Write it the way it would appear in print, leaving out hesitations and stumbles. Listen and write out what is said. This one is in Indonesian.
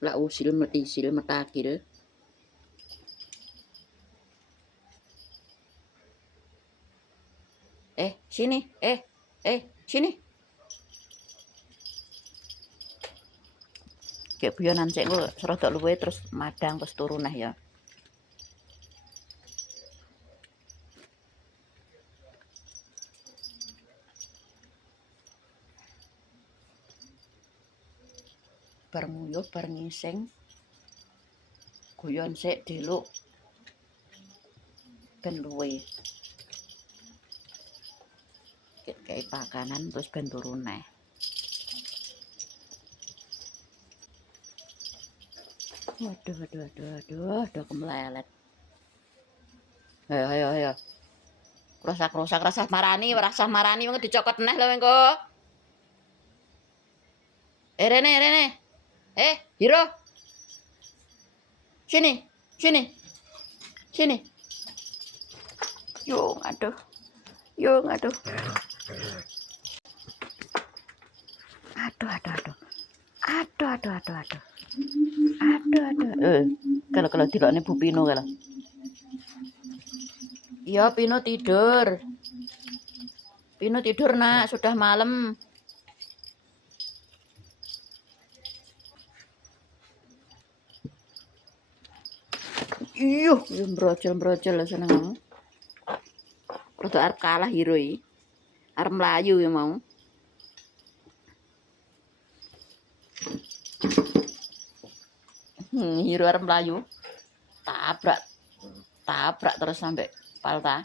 Lah usil metisil metakil. Sini. Sini. Kayak guyonan sik engko serodok luwe terus madang terus turu neh ya. Bar nguyuh bar ngising. Guyon sik deluk. Ben luwe. Kayak pakanan terus ben turu neh. Waduh, kemelelet. Ayo. Krosak rasah marani wong dicokot neh lho engko. Rene. Hiro. Sini. Yo, aduh. Aduh. Kalau dilokne Bu Pino kalau. Iya, Pino tidur. Nak, sudah malam. Iyuh, brojol seneng. Rada arep kalah Hiro iki. Arep mlayu ya mau. Hiro arep mlayu. Tabrak terus sampai palta.